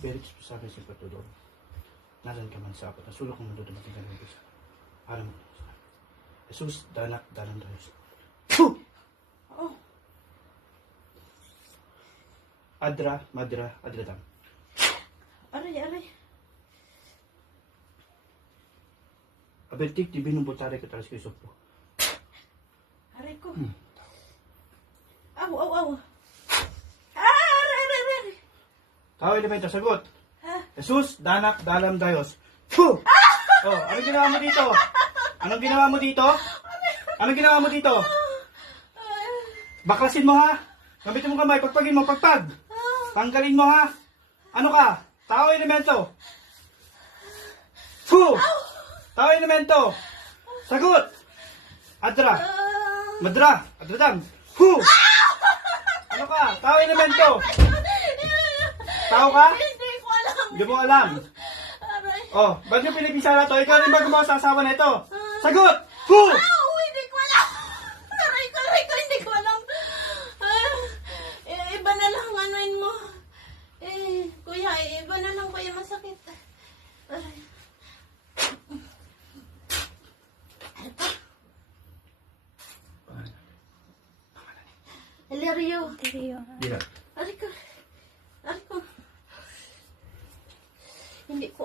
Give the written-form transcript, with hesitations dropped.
Felix, sa akin si Patudor. Naran ka man sa apat na sulok ng mundo dumating ka ng bisa. Alam mo, Jesus, danak, dalang Diyos. Oh. Adra, madra, adradam. Aray, aray. Abertik, di binumbutari ka talas kay Sopo. Aray ko. Aw, aw, aw. Aray, aray, aray. Tao elemento, sagot. Ha? Jesus, danak, dalam Diyos. Oh, anong ginawa mo dito? Anong ginawa mo dito? Anong ginawa mo dito? Baklasin mo ha? Gamitin mo kamay, pagpagin mo, pagpag. Tanggalin mo ha? Ano ka? Tao elemento. Tao elemento. Sagot. Adra. Madra. Adradam. Ano ka? Tao elemento. Tao ka? Hindi ko alam. Hindi mo alam. Aray. Oh, ba't yung pinagsara to? Ikaw rin ba gumawa sa asawa na ito? Sagot! Hindi ko alam. Aray ko, hindi ko alam. Iba na lang anuin mo. Kuya, iba na lang kuya masakit. Aray. Hilario. Dila. Aray ko. Hindi ko